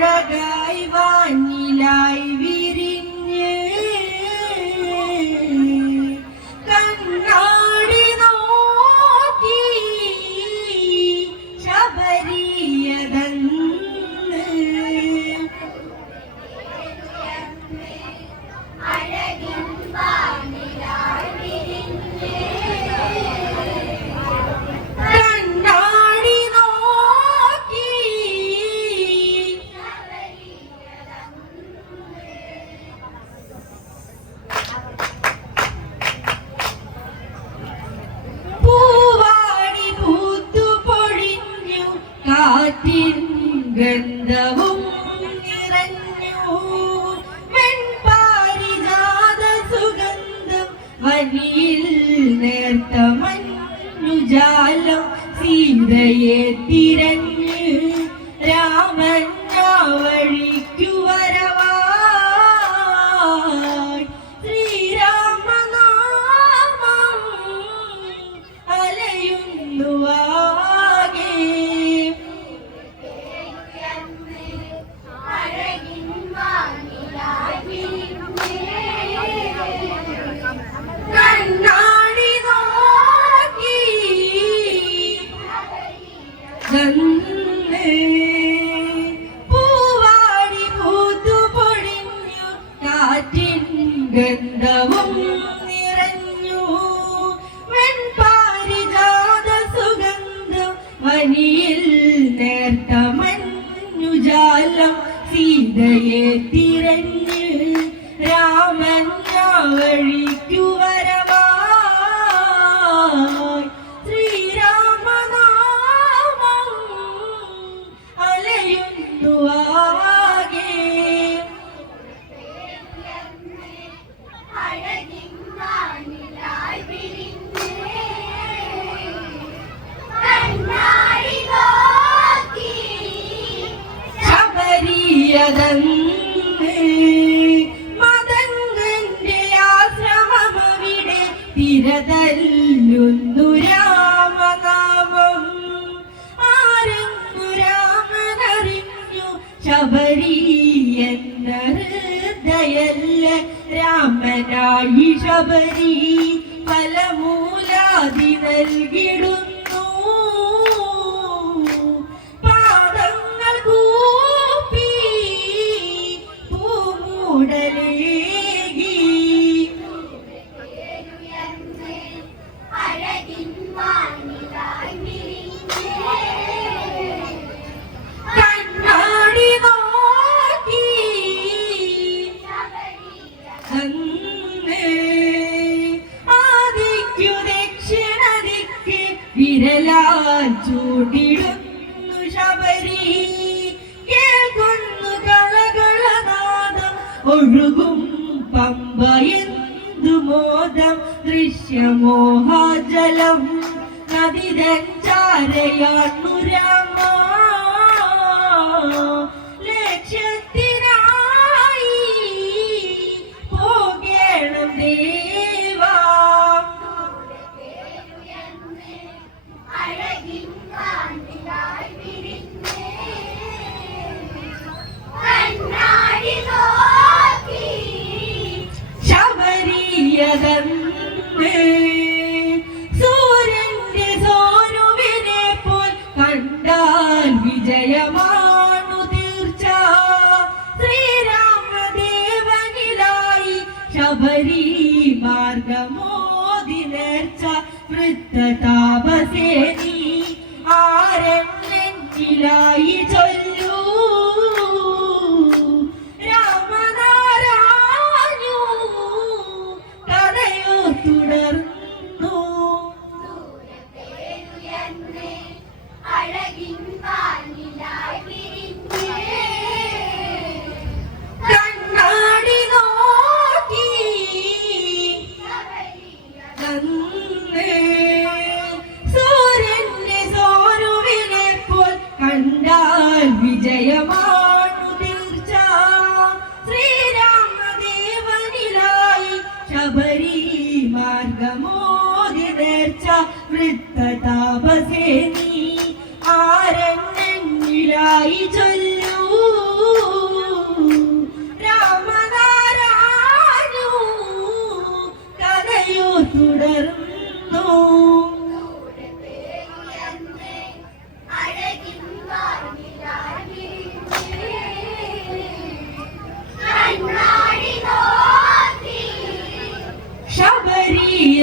അഴകായി വാനിലായി വിരിഞ്ഞ് കണ്ണാടി നോക്കി ശബരിയതന്ന് ഗന്ധവും നിറഞ്ഞു വെൺപാരിജാത സുഗന്ധം വനിയിൽ നേർത്ത മഞ്ഞുജാലം സീതയെ തിരഞ്ഞ് രാമൻ വഴിക്കു വരവായി ശ്രീരാമനാമം അലയുന്നു പൂവാടി പൂത്തുപൊഴിഞ്ഞു കാറ്റിൻ ഗന്ധവും നിറഞ്ഞു വെൺപാരിജാത സുഗന്ധം വനിയിൽ നേർത്ത മഞ്ഞുജാലം സീതയെ തിരഞ്ഞ് രാമൻ വഴിക്കു വരവായി ശ്രീരാമനാമം അലയുന്നു ആകെ ശബരിയതന്ന് മദംഗന്റെ ആശ്രമമവിടെ തിരതല്ലുന്നു രാമനാമം ആരെന്നു രാമനറിഞ്ഞു ശബരി എന്ന ഹൃദയല്ല രാമനായി ശബരി ഫലമൂലാദി നൽകിടുന്നു പാദങ്ങൾ കൂപ്പി പൂമൂടലേകി കണ്ണാടി നോക്കി ആദിക്കു ദക്ഷിണദിക്ക് വിരലാൽ ചൂണ്ടിടുന്നു ശബരി കേൾക്കുന്നു കളകളനാദം ഒഴുകും പമ്പയെന്തു മോദം ദൃശ്യമോഹാജലം നദിതഞ്ചാരയാണു രാമ ലക്ഷ്യത്തിനായി പോകേണം ദേവാ ശബരിയതന്ന് സൂര്യന്റെ സോനുവിനെ പോൽ കണ്ടാൽ വിജയമാണു തീർച്ച ശ്രീരാമദേവനിലായി ശബരി മാർഗമോദി നേർച്ച വൃത്തതാപസേനി ആരെന്നിലായി ചൊല്ലൂ രാമനാരായണു കഥയോ തുടർന്നു കണ്ണാടി നോക്കി സൂര്യന്റെ സോനുവിനെ പോൽ കണ്ടാൽ വിജയമാണു തീർച്ച ശ്രീരാമദേവനിലായി ശബരി മാർഗമോദി നേർച്ച വൃത്തതാപസേനി ആരെന്നിലായി ചൊല്ലൂ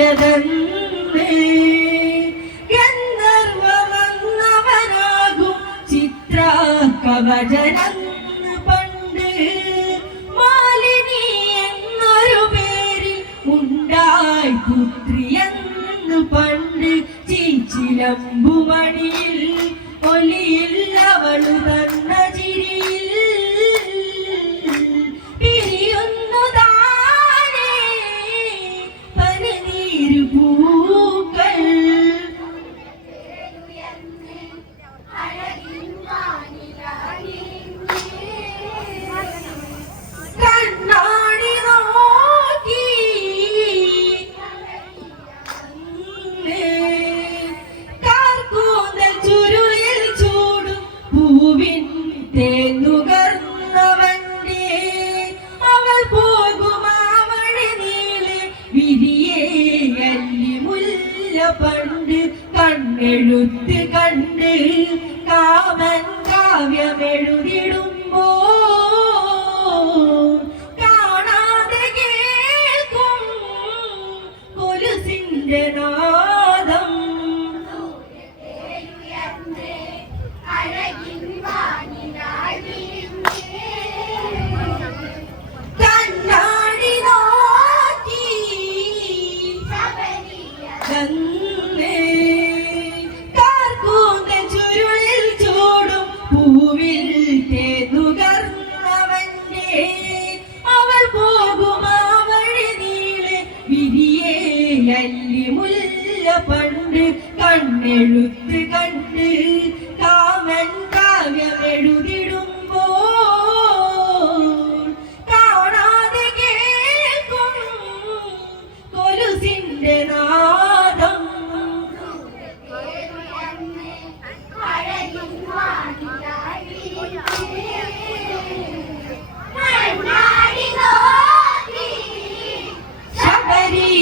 ശബരിയതെന്ന് ഗന്ധർവ വന്നവനാകും ചിത്ര കവചനെന്ന് പണ്ട് മാലിനി എന്നൊരു പേരിൽ ഉണ്ടായി പുത്രിയെന്ന് പണ്ട് ചീച്ചിലമ്പുമണിയിൽ ഒലിയിൽ അവളു തന്ന ചിരിയിൽ പിരിയുന്നു താനേ പനിനീര് പൂക്കൾ കണ്ണാടി നോക്കി കാർക്കൂന്തൽ ചുരുളിൽ ചൂടും പൂവിൻ തേന്നുകർന്നവന്റെ അവൾ പോകും ആ വഴി നീളെ വിരിയേ അല്ലി മുല്ല പണ്ട് കണ്ണെഴുത്ത് കണ്ട് കാമൻ കാവ്യമെഴുതിടുമ്പോ കാണാതെ കേൾക്കും കൊലുസിന്റെ നാദം കണ്ണാടി നോക്കി കാർക്കൂന്തൽ ചുരുളിൽ ചൂടും പൂവിൽ തേന്നുകർന്നവന്റെ അവൾ പോകും ആ വഴി നീളെ വിരിയേ അല്ലി മുല്ല പണ്ട് കണ്ണെഴുത്ത് കണ്ട് കാമൻ കാവ്യമെഴുതിടുമ്പോ കാണാതെ കേൾക്കും കൊലുസിന്റെ നാദം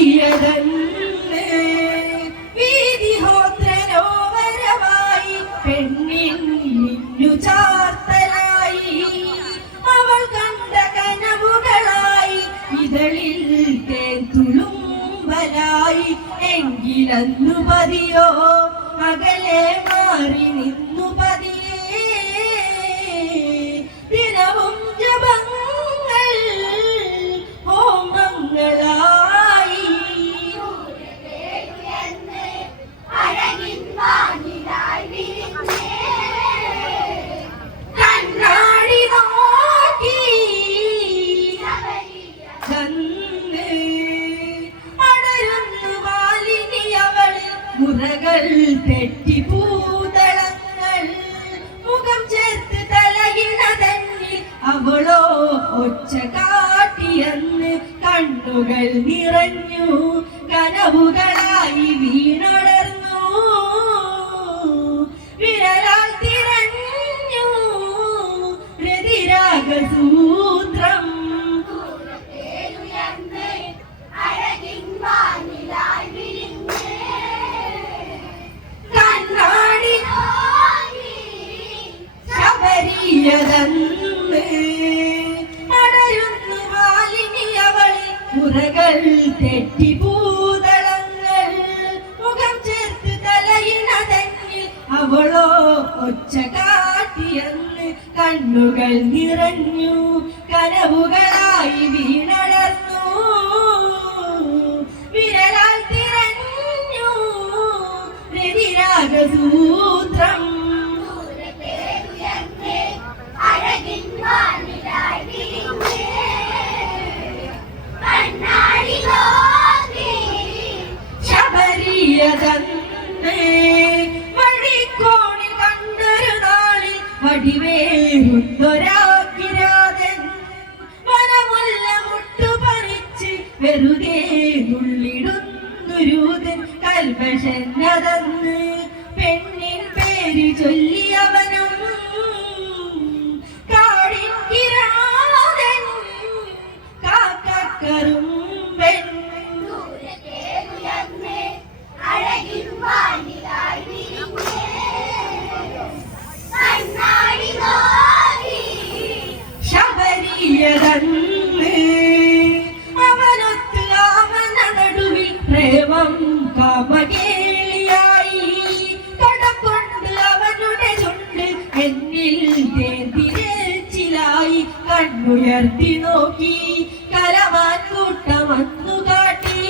ശബരിയതെന്ന് വീതിഹോത്രനോ വരവായി പെണ്ണിൻ മിന്നു ചാർത്തലായി അവൾ കണ്ട കനവുകളായി ഇതളിൽ തേൻതുളുമ്പലായി എങ്കിലന്നു പതിയോ അകലെ മാറി നിന്നു പതിയേ ദിനവും ജപങ്ങൾ ഹോമങ്ങളായി കണ്ണാടി നോക്കി അടരുന്നു മാലിനി അവളിൽ മുറകൾ തെറ്റി പൂതളങ്ങൾ മുഖം ചേർത്ത് തലയിണ തന്നിൽ അവളോ ഒച്ച കാട്ടിയെന്ന് കണ്ണുകൾ നിറഞ്ഞു കനവുകളായി വീണടർന്നു വിരലാൽ തിരഞ്ഞു രതിരാഗസൂത്രം കണ്ണാടി ശബരിയതെന്ന് അടരുന്നു മാലിനി അവളിൽ മുറകൾ തെറ്റി പൂതളങ്ങൾ മുഖം ചേർത്ത് തലയിണ തന്നിൽ അവളോ ഒച്ച കാട്ടിയെന്ന് കണ്ണുകൾ നിറഞ്ഞു കനവുകളായി വീണടർന്നു വിരലാൽ തിരഞ്ഞു രതിരാഗസൂത്രം ശബരിയതെന്ന് വഴിക്കോണിൽ കണ്ടൊരു നാളിൽ വടിവേറുന്നൊരാക്കിരാതൻ വനമുല്ല മുട്ടുപറിച്ച് വെറുതെ നുള്ളിടുന്നൊരുതൻ കൽവശന്നതെന്ന് പെണ്ണിൻ പേര് ചൊല്ലിയവനും കാടിൻ കിരാതൻ കാക്കക്കറുമ്പൻ ശബരിയതെന്ന് അവനൊത്ത് അവന നടുവിൽ പ്രേമ കണ്ണുയർത്തി നോക്കി കലമാൻ കൂട്ടമന്നു കാട്ടി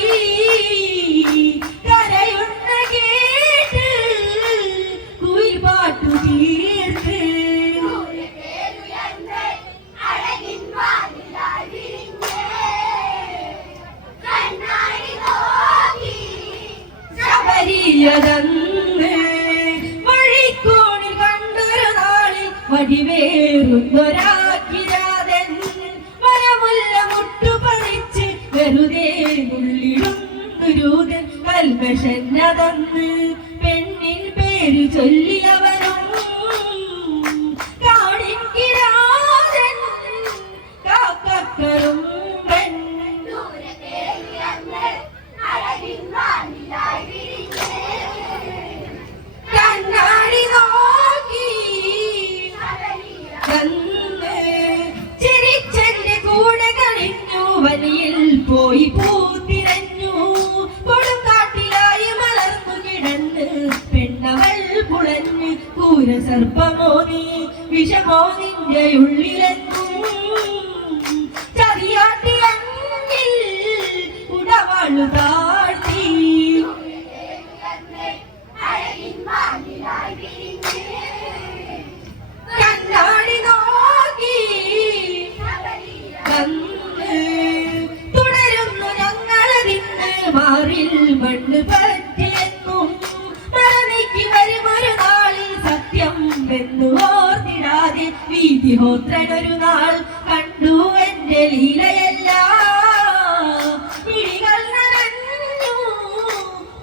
കരയുന്ന കേട്ട് കുയിൽ പാട്ടു തീർത്ത് ശബരിയതന്ന് വഴിക്കോണിൽ കണ്ടൊരു നാളിൽ വടിവേറുന്നൊരാക്കിരാതൻ മരമുല്ല മുട്ടുപറിച്ച് വെറുതെ ഉള്ളിടുന്നൊരുതൻ കൽവശന്നതന്ന് പെണ്ണിൻ പേര് ചൊല്ലിയവനും കാണിക്കിരാതൻ കാക്കക്കരും കണ്ണാടി നോക്കി ചിരിച്ചെന്റെ കൂടെ കളിഞ്ഞു വലിയിൽ പോയി പൂത്തിരഞ്ഞു കൊടുങ്കാട്ടിലായി മലർന്നു കിടന്ന് പെണ്ണവൾ പുളഞ്ഞ് കൂരസർപ്പമോ നീ വിഷമോ നിന്റെ ഉള്ളിലെന്നും ചതിയാട്ടിയങ്ങിൽ ഉടവാളു താഴ്ത്തി കണ്ണാടി നോക്കി തുടരുന്നു ഞങ്ങളതിന്ന് മാറിൽ മണ്ണ് പറ്റിയെന്നും മറനീക്കി വരുമൊരു നാളിൽ സത്യം വെന്നു ഓർത്തിടാതെ വീതിഹോത്രനൊരു നാൾ കണ്ടു എന്റെ ലീലയെല്ലാം വിളികൾ നനഞ്ഞു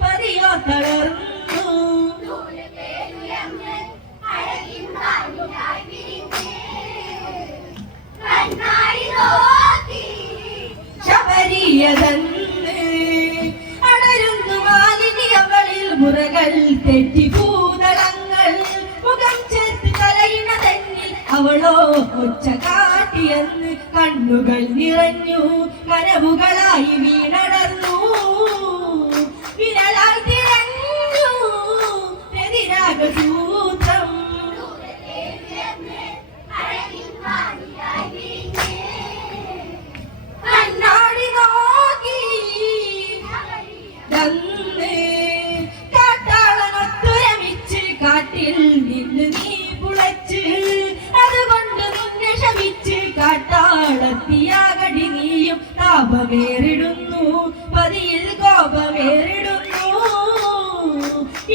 പതിയോ തളർന്നു ശബരിയതന്ന് അടരുന്നു മാലിനി അവളിൽ മുറകൾ തെറ്റി ഭൂതളങ്ങൾ മുഖം ചേർത്ത് കലയിണ തന്നിൽ അവളോ ഒച്ച കാട്ടിയെന്ന് കണ്ണുകൾ നിറഞ്ഞു കനവുകളായി വീണടർന്നു വിരലായി തിരഞ്ഞു പ്രതിരാഗസൂത്രം കണ്ണാടി നോക്കി കാട്ടാളനൊത്തുരമിച്ച് കാട്ടിൽ നിന്ന് നീ പുളച്ച് അതുകൊണ്ട് നിന്നെ ശമിച്ച് കാട്ടാളത്തിയാകടി നീയും താപമേറിടുന്നു പതിയിൽ കോപമേറിടുന്നു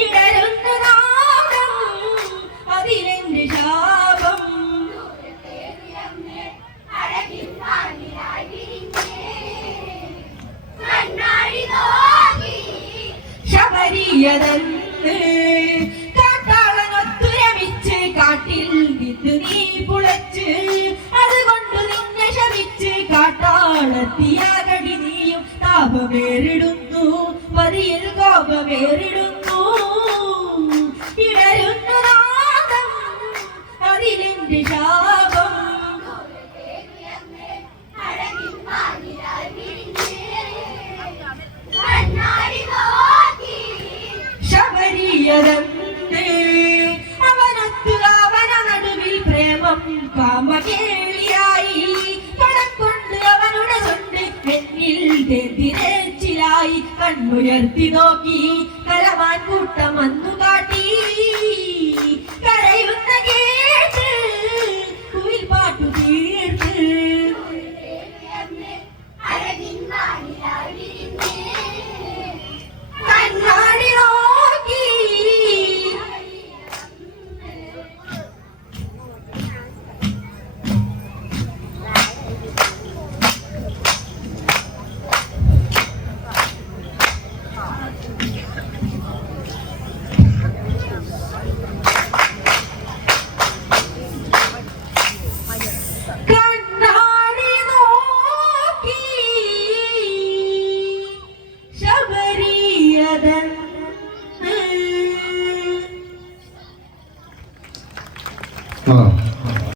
ഇടരുന്ന നാടം അതിലെന്റെ ശാപം ശബരിയതന്ന് കാട്ടാളനൊത്തുരമിച്ച് കാട്ടിൽ നിന്ന് നീ പുളച്ച് അതുകൊണ്ട് നിന്നെ ശമിച്ച് കാട്ടാളത്തിയാകടി നീയും താപമേറിടുന്നു പതിയിൽ കോപമേറിടുന്നു ഇടരുന്ന നാദം അതിലെന്റെ ശാപം ശബരിയതന്ന് അവനൊത്ത് അവന നടുവിൽ പ്രേമം കാമകേളിയായി കടക്കൊണ്ട് അവനുടെ ചുണ്ട് എന്നിൽ തെറ്റിരച്ചിലായി കണ്ണുയർത്തി നോക്കി കലമാൻ കൂട്ടമന്നു കാട്ടി കരയുന്ന കേട്ട് കുയിൽ പാട്ടു തീർത്ത് കണ്ണാടി നോക്കി കണ്ണാടി നോക്കി ശബരിയതൻ